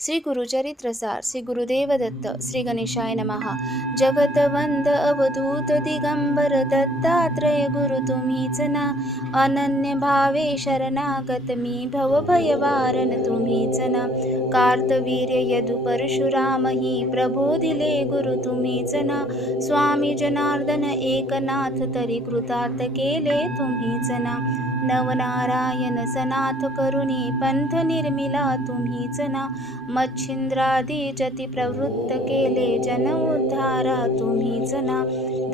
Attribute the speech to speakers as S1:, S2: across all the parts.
S1: श्री गुरुचरित्रसार श्री गुरुदेव दत्त श्री गणेशाय नमः. जगतवंद अवधूत दिगंबर दत्तात्रय गुरु तुम्हीच ना अनन्य भावे शरणागत मी भवभयवारण तुम्हीच ना कार्तवीर्य यदु परशुराम ही प्रबोधिले गुरु तुम्हीच ना स्वामी जनार्दन एकनाथ तरी कृतार्थ केले तुम्हीच ना नवनारायण सनाथ करुणी पंथ निर्मिला तुम्हीच ना मच्छिंद्रादी जती प्रवृत्त केले जन उद्धारा तुम्हीच ना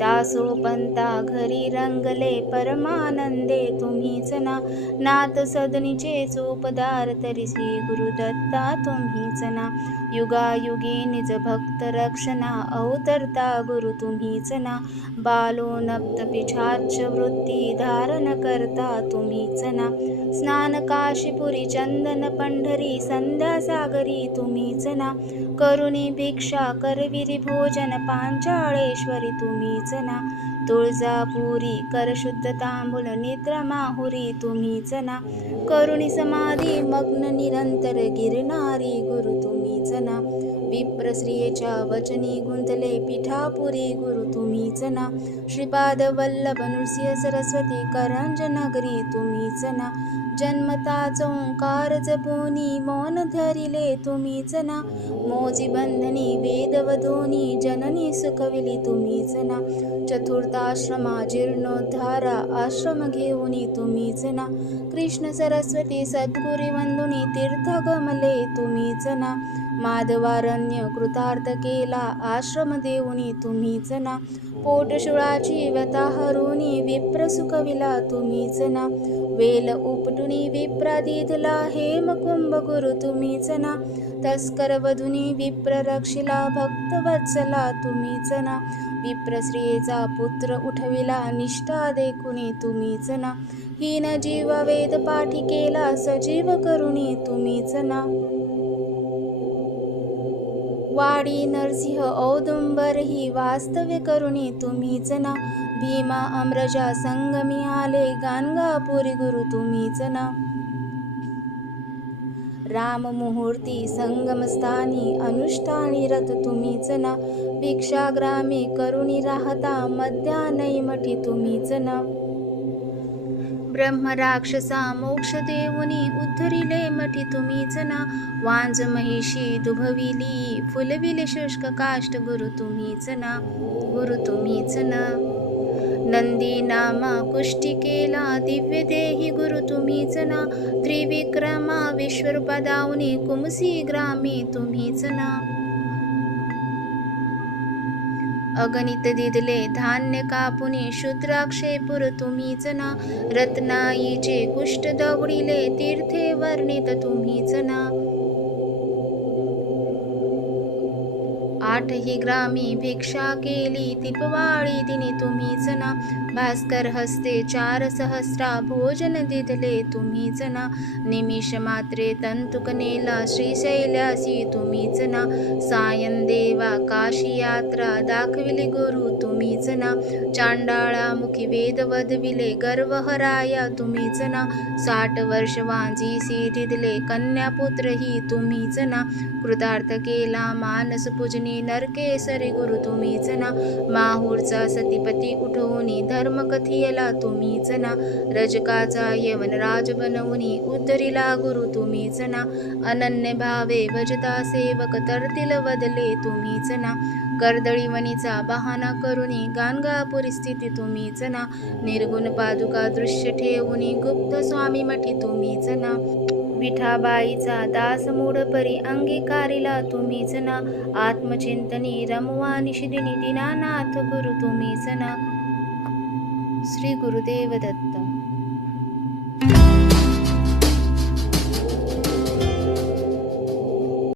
S1: दासो पंता घरी रंगले परमानंदे तुम्हीच ना नाथ सदनीचे चोपदार तरी श्री गुरुदत्ता तुम्हीच ना युगायुगी निज भक्त रक्षणा अवतरता गुरु तुम्हीच ना बालो नप्त पिछाच वृत्ती धारण करता तुम्हीच ना. स्नान काशीपुरी चंदन पंढरी संध्या सागरी तुम्हीच ना. करुणी भिक्षा करविरी भोजन पांचाळेश्वरी तुम्हीच ना. तुळजापुरी करशुद्ध तांबूल निद्रा माहुरी तुम्हीच ना. करुणी समाधी मग्न निरंतर गिरणारी गुरु तुम्ही ना. विप्रश्रियेच्या वचनी गुंतले पिठापुरी गुरु तुम्हीच ना श्रीपाद वल्लभ नृसिंह सरस्वती करंज नगरी तुम्हीच ना जन्मता ओंकार जपोनी मौन धरिले तुम्हीच ना मोजी बंधनी वेदवधोनी जननी सुखविली तुम्हीच ना चतुर्थाश्रमा जीर्णोद्धारा आश्रम घेऊनी तुम्हीच ना कृष्ण सरस्वती सद्गुरी वंदुनी तीर्थ गमले तुम्हीच ना अन्य कृतार्थ केला. आश्रम देऊनी तुम्हीच ना. पोटशुळाची व्यथा हरुणी विप्र सुखविला तुम्हीच ना. वेल उपटुनी विप्रादिधला हेमकुंभ गुरु तुम्हीच ना. तस्कर वधुनी विप्र रक्षिला भक्त वत्सला तुम्हीच ना. विप्रश्रियेचा पुत्र उठविला निष्ठा देखुनी तुम्हीच ना. हीन जीव वेद पाठी केला सजीव करुणी तुम्हीच ना. वाडी नरसिंह औदुंबर ही वास्तव्य करुणी तुम्हीच ना. भीमा अमरजा संगमी आले गानगापुरी गुरु तुम्हीच ना. राम मुहूर्ती संगमस्थानी अनुष्ठानी रथ तुम्हीच ना. भिक्षाग्रामी करुणी राहता मध्यानई मठी तुम्हीच ना. ब्रह्म राक्षसा मोक्ष देऊनी उद्धरिले मठी तुम्हीच ना वांज महिषी दुभविली फुलविले शुष्क काष्ट गुरु तुम्हीच ना गुरु तुम्हीच ना नंदी नामा कुष्टी केला दिव्य देही गुरु तुम्हीच ना त्रिविक्रमा विश्वरूपदावनी कुमसी ग्रामी तुम्हीच ना अगणित दिदले धान्य कापुनी शूद्राक्षे पुर तुम्हीच ना रत्नाईचे कुष्ट दवडिले तीर्थे वर्णित तुम्हीच ना आठही ग्रामी भिक्षा केली तिपवाळी दिनी तुम्हीच ना. भास्कर हस्ते चार सहस्रा भोजन दिधले तुम्हीच ना. निमिष मात्रे तंतुक नेला श्रीशैल्यासी तुम्हीच ना. सायन देवा काशी यात्रा दाखविली गुरु तुम्हीच ना. चांडाळामुखी वेद वधविले गर्वहराया तुम्हीच ना. साठ वर्ष वांजी दिले कन्यापुत्र ही तुम्हीच ना. कृतार्थ केला मानस पूजनी नरकेसरी गुरु तुम्हीच ना. माहूरचा सतीपती उठवूनी धर्म कथियला तुम्हीच ना. रजकाचा यवन राज बनवूनी उद्धरिला गुरु तुम्हीच ना. अनन्य भावे भजता सेवक तरतील वदले तुम्हीच ना. कर्दळीवणीचा बहाना करुनी गानगा परिस्थिती तुम्हीच ना. निर्गुण पादुका दृश्य ठेवूनी गुप्त स्वामी मठी तुम्हीच ना. विठाबाईचा दास मूडपरी अंगीकारिला तुम्हीच ना. आत्मचिंतनी रमवा निशिदिनी दिनानाथ गुरु तुम्हीच ना. श्री गुरुदेव दत्त